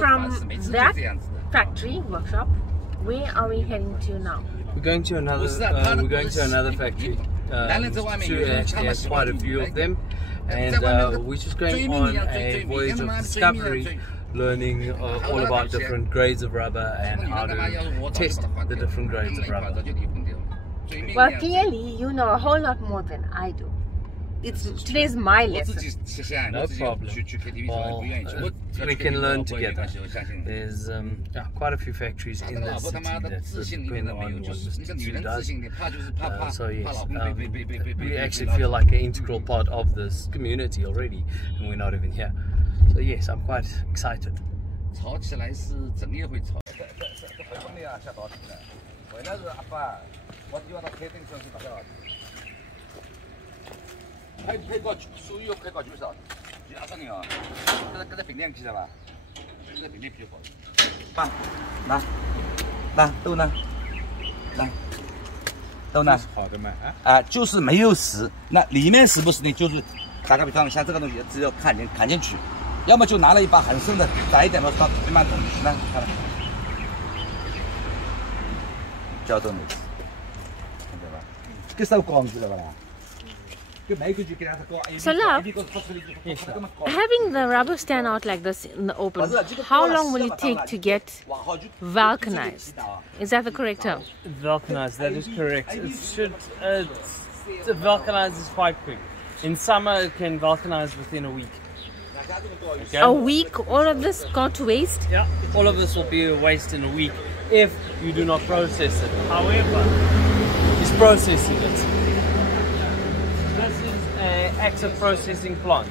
from that factory workshop, where are we heading to now? We're going to another. Factory. There's quite a few of them, and we're just going on a voyage of discovery, learning all about different grades of rubber and how to test the different grades of rubber. Well, clearly you know a whole lot more than I do. Today's my lesson. No problem. Well, we can learn together. There's quite a few factories in the city that's depending on what Mr. Tsu does. So yes, we actually feel like an integral part of this community already, and we're not even here. So yes, I'm quite excited. 配个输油配个就是，20年啊，搿只平凉记得伐？搿只平凉比较好。爸，拿豆呢？豆呢？好的嘛啊，就是没有死，那里面是不是呢？就是打个比方，像这个东西，只要砍进去，要么就拿了一把很深的窄一点的刀，慢慢捅进去，看了，胶豆没事，看到吧？搿手光知道伐啦？ So love, having the rubber stand out like this in the open, how long will it take to get vulcanized? Is that the correct term? Vulcanized, that is correct. It should, the vulcanize is quite quick. In summer it can vulcanize within a week. Okay? A week, all of this go to waste? Yeah, all of this will be a waste in a week if you do not process it. However, it's processing it. This is an active processing plant.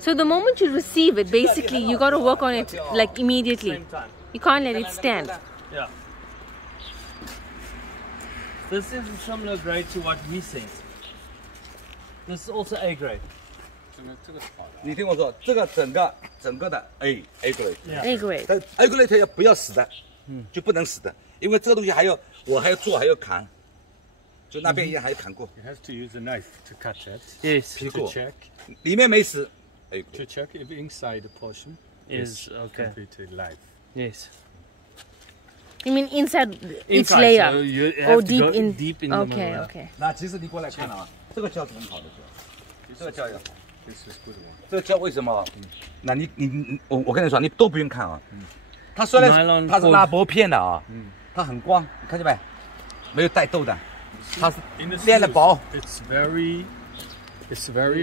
So the moment you receive it, basically you got to work on it like immediately. You can't let it stand. Yeah. This is a similar grade to what we sent. This is also A grade. 你听我说，这个整个的 A grade， A grade， 但 A grade 要不要死的，就不能死的，因为这个东西我还要做，还要砍，就那边也还要砍过。You have to use a knife to cut it. Yes. To check. 里面没死。To check if inside the portion is okay. Completely live. Yes. You mean inside each layer? So you have to deep go in. Deep in Okay, the okay. 那其实你过来看啊，这个胶是很好的胶，这个胶要好。 This is good one. 这个胶为什么？那我跟你说，你都不用看啊。它虽然它是拉薄片的啊，它很光，你看见没？没有带豆的，它是练的薄。It's very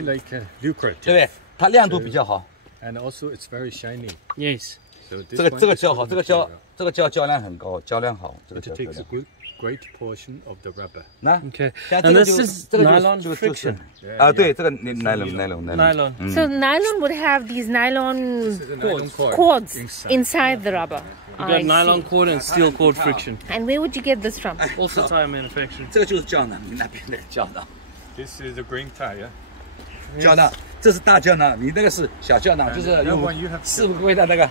like lucrative. 对不对？它亮度比较好。And also it's very shiny. Yes. So 这个胶好，这个胶量很高，胶量好。这个胶 takes a great portion of the rubber. 那 Okay. And this is nylon friction. 啊，对，这个 nylon. So nylon would have these nylon cords inside the rubber. You got nylon cord and steel cord friction. And where would you get this from? Also tire manufacturing. 这个就是胶囊，你那边的胶囊。 This is a green tire. 胶囊，这是大胶囊，你那个是小胶囊，就是有4、5个柜的那个。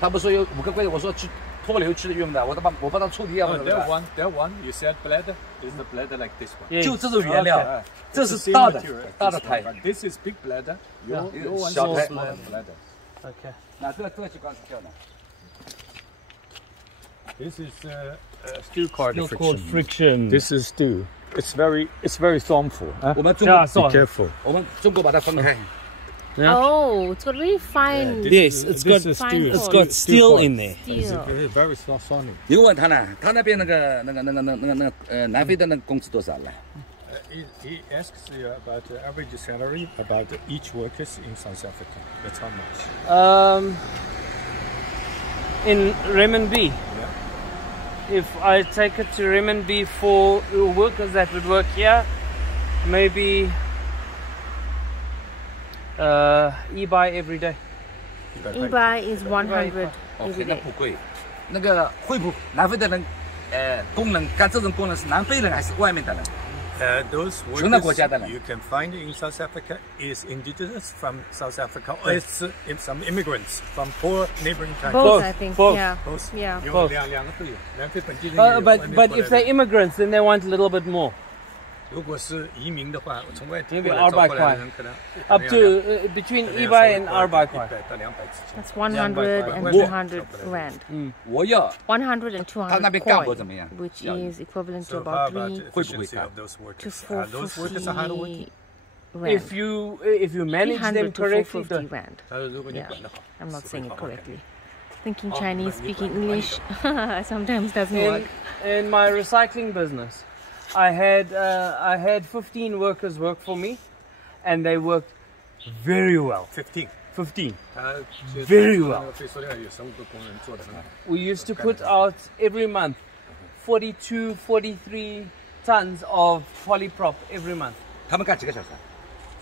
他不说有5个柜，我说去脱硫去用的，我把它处理掉了。That one, you said bladder. Is the bladder like this one? 就这种原料，这是大的胎。This is big bladder. Your one is small bladder. Okay. 那这个就刚是胶囊。 This is steel cord friction. This is steel. It's very harmful. 我们中国 be careful. 我们中国把它分开。 Oh, it's got very fine. Yes, it's got steel in there. Steel. It's very sonic. 你问他呢？他那边那个南非的那个工资多少呢？ He asks you about the average salary about each workers in South Africa. That's how much. In renminbi. Yeah. If I take it to renminbi for workers that would work here, maybe e-buy every day. E-buy is 100 OK， every 那 day. 不贵。那个惠普南非的人，工人干这种工人是南非人还是外面的人？ Those workers you can find in South Africa is indigenous from South Africa, or it's some immigrants from poor neighboring countries. Both, I think. Both. Yeah. Both. Yeah. But But if they're immigrants, then they want a little bit more. 如果是移民的话，从外地 maybe 过来找过来的人可能 up to between Ibai and 200 块 100到200之间。 That's 100 and 200 rand. 我要 100 and 他那边干活 200 怎么样？ coin, which is equivalent to So how about about 3 the efficiency of those to workers? Those workers are hard working. 450 rand. if you manage 300 them to correctly 450 rand. 他说如果你 Yeah, 管得好 I'm not saying it 是会好好干 correctly. Thinking Chinese, you speaking got- English sometimes doesn't work. in my recycling business, I had 15 workers work for me, and they worked very well. 15 15. 他 Very well. 废塑料有15个工人做得很好。 We used to put out every month 42, 43 tons of polyprop every month. 他们干几个小时？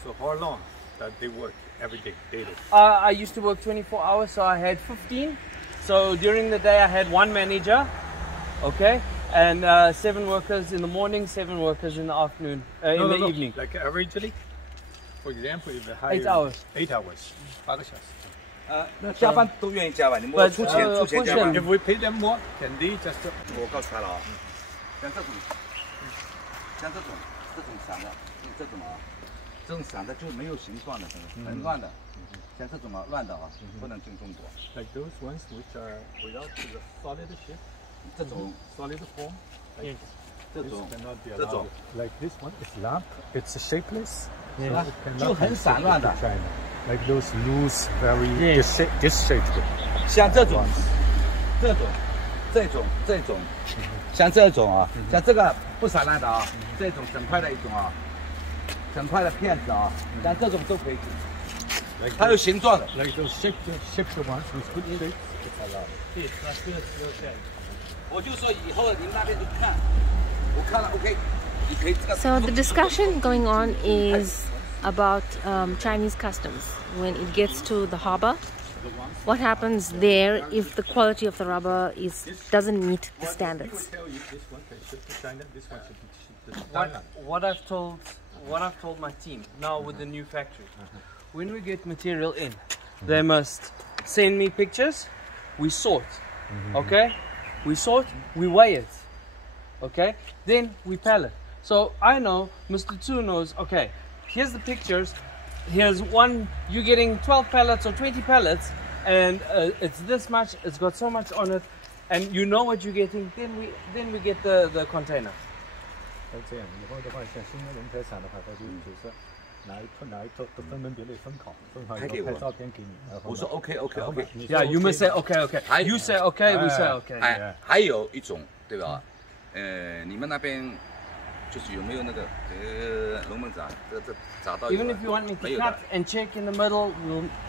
So how long that they work every day, daily? I used to work 24 hours, so I had 15. So during the day, I had 1 manager, okay, and 7 workers in the morning, 7 workers in the afternoon, in the evening. Like averagely, for example, if they hire 8 hours. 8 hours, 8个小时。那加班都愿意加吧？你们出钱加班。 If we pay them more, can they just 我告诉他了啊，像这种散的，这种啊，这种散的就没有形状的，很乱的，像这种啊乱的啊，不能进中国。 like those ones which are without the solid shape, 这种 solid form? Like 这 this 种 cannot be 这 allowed. 种 Like this one is lump, it's shapeless. So Yeah. it cannot 就很 be 散 shipped 乱 to 的。 China. Like those loose, very Yes. disshaped. 像这种，像这种啊，像这个不散乱的啊，这种整块的一种啊，整块的片子啊，像这种都可以， Like 它有形状的。 Like those shaped ones with good shape, it's allowed. 我就说以后你们那边就看，我看了 OK， 你可以这个。 So the discussion going on is about Chinese customs. When it gets to the harbor, what happens there if the quality of the rubber doesn't meet the standards? Tell you this one can ship to China, this one should be shipped to Thailand. What I've told my team now with the new factory, when we get material in, they must send me pictures. We sort, okay? We sort, we weigh it, okay? Then we pallet. So I know Mr. Tu knows. Okay, here's the pictures. Here's one. You're getting 12 pallets or 20 pallets, and it's this much. It's got so much on it, and you know what you're getting. Then we get the container. 这样以后的话，像新的人才产的话，他就是哪一套都分门别类分好以后拍照片给你。我说 OK， Yeah, you must say okay. You say okay, we say okay. 哎，还有一种对吧？你们那边就是有没有那个龙门闸？这闸道有 Even 吗 if you want me 没 to 有 cut 的， and check in the middle,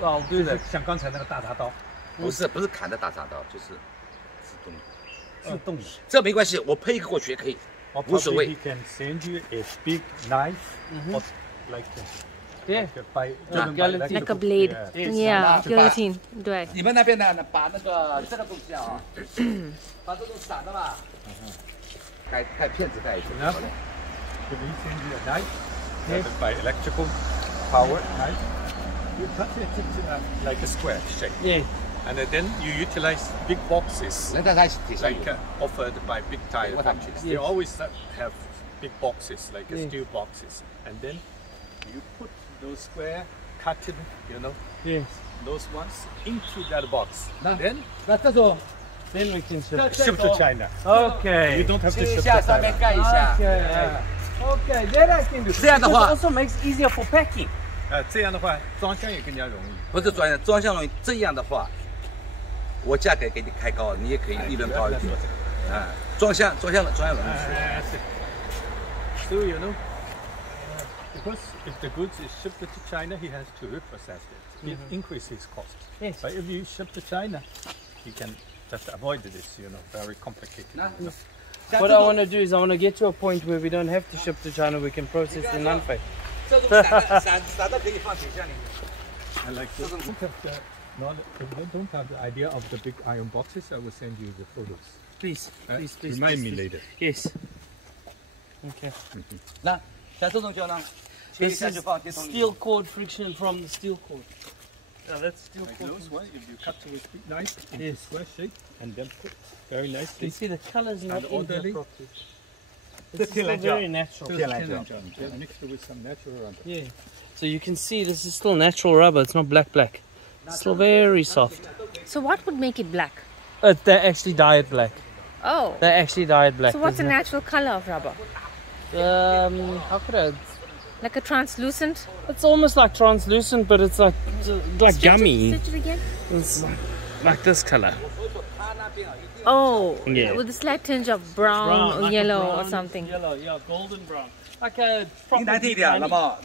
I'll do that. 像刚才那个大铡刀，不是砍的大闸道，就是自动的。自动的。这没关系，我配一个过去也可以， Or 无所 probably 谓 he。can send you a big knife, or like Yeah. by Guillotine. Like a blade. Yeah, guillotine. 对。你们那边呢？把那个这个东西啊，把这种散的吧，盖片子盖一下。 If he sends you a knife, by electrical powered knife, you cut it into like a square shape. Yeah. And then you utilize big boxes 人家在底下有 like offered by big tire What factories. They always have big boxes, like steel boxes. And then you put those square cutted, Yes. those ones into that box. Then 那这种 Then we can ship. ship to China. Okay. You don't have to 切一 ship 下 to 上面 Thailand. 盖一下。 Okay, that I can do. 这样的话 Because it also makes easier for packing. 这样的话装箱也更加容易。不是装箱容易，这样的话，我价格给你开高，你也可以利润高一点。啊，装箱容易。 So because if the goods is shipped to China, he has to reprocess it. It increases cost. Yes. But if you ship to China, you can just avoid this, very complicated. What I want to do is I want to get to a point where we don't have to ship to China. We can process in Nanfei. 这种散的可以放水箱里面。 I like this. If they don't have the idea of the big iron boxes, I will send you the photos. Please, please. Remind me later. Yes. Okay. 那像这种胶呢，切一 This 下 is 就放电筒里。 steel cord friction from the steel cord. Yeah, that's steel Like cord. those ones, if you cut with big knife into Yes. square shape and then put very You nicely. see the color's not And in here orderly. properly. It's still very natural. Mixed with some natural rubber. Yeah. So you can see this is still natural rubber. It's not black. It's still very soft. So what would make it black? They actually dye it black. Oh. They actually dye it black. So what's the natural color of rubber? How could I? Like a translucent? It's almost like translucent, but it's like gummy. Stitch it again? It's like this color. Oh, yeah. With a slight tinge of brown or like yellow brown, or something. Yellow, yeah, golden brown. Like a 你难听一点，老毛，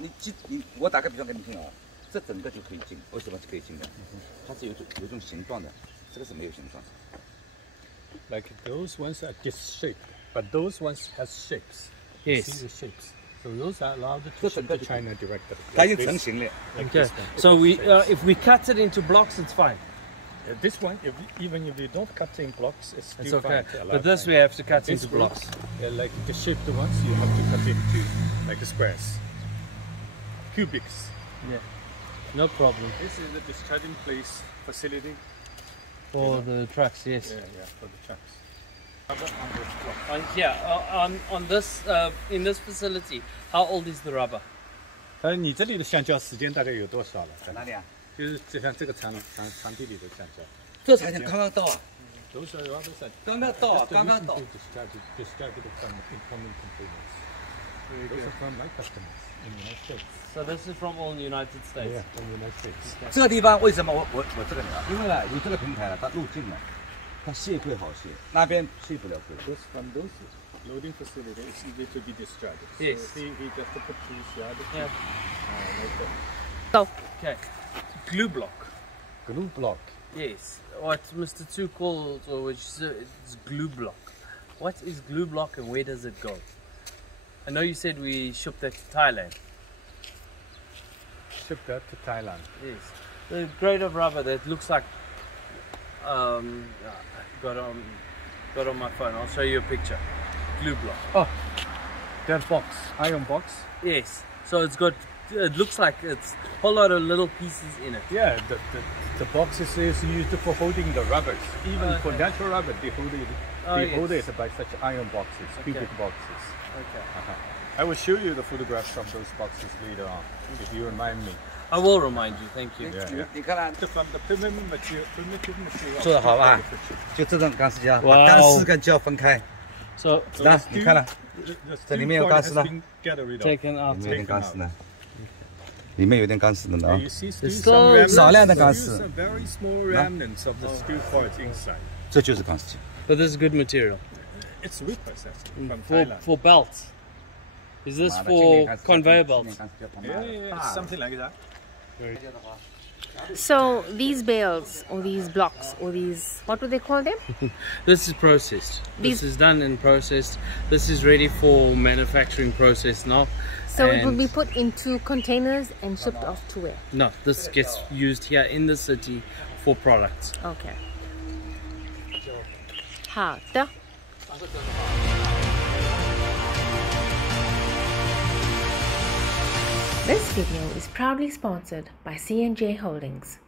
我打个比方给你听啊，这整个就可以进，为什么是可以进的？它是有一种形状的，这个是没有形状。Like those ones are disshaped, but those ones has shapes. Yes. See the shapes. So those are allowed to ship to China directly. 它已经成型了。 Okay. So if we cut it into blocks, it's fine. This one, even if you don't cut in blocks, it's still okay. fine. But this we have to cut into blocks. Like the shaped ones, you have to cut into like squares, cubics. Yeah. No problem. This is the discharging place facility. For the trucks, yes. Yeah, for the trucks. On this in this facility, how old is the rubber? 你这里的橡胶时间大概有多少了？在哪里啊？就是就像这个场地里的橡胶。这才刚刚到啊！都是刚刚到啊，刚刚到。Discharged from incoming containers. Those are from my customers in the United States. So this is from all the United States. Yeah, from the United States. 这个地方为什么我这个呢？因为呢有这个平台了，它路径了，它卸柜好卸，那边卸不了柜。Those from those loading facilities, it's easy to be discharged. Yes. So he just put these Yeah. like that. So, Okay. Glue block. Glue block. Yes. What Mr. Tsu calls, or which is it's glue block. What is glue block and where does it go? I know you said we shipped that to Thailand. Shipped that to Thailand. Yes. The grade of rubber that looks like got on my phone. I'll show you a picture. Glue block. Oh, that box, iron box. Yes. So it looks like it's a whole lot of little pieces in it. Yeah, the boxes is used for holding the rubbers. Even for natural rubber, they hold it by such iron boxes, cubic boxes. Okay. I will show you the photographs of those boxes later on, if you remind me. I will remind you. Thank you. Yeah. 你看看 From the primitive material. 做得好吧？就这种钢丝胶，把钢丝跟胶分开。 So 那你看了，这里面有钢丝呢， taken out. 里面有点钢丝呢，里面有点钢丝的呢。 You see still 少量的钢丝， some very small remnants of the steel parts inside. 这就是钢丝胶。 But this is good material. It's reprocessed from Thailand. For belts. Is this for conveyor belts? Yeah, something like that. so these bales or these blocks or these, what do they call them? This is processed. This is done and processed. This is ready for manufacturing process now. So it will be put into containers and shipped off to where? No, this gets used here in the city for products. Okay. 好的。This video is proudly sponsored by C&J Holdings.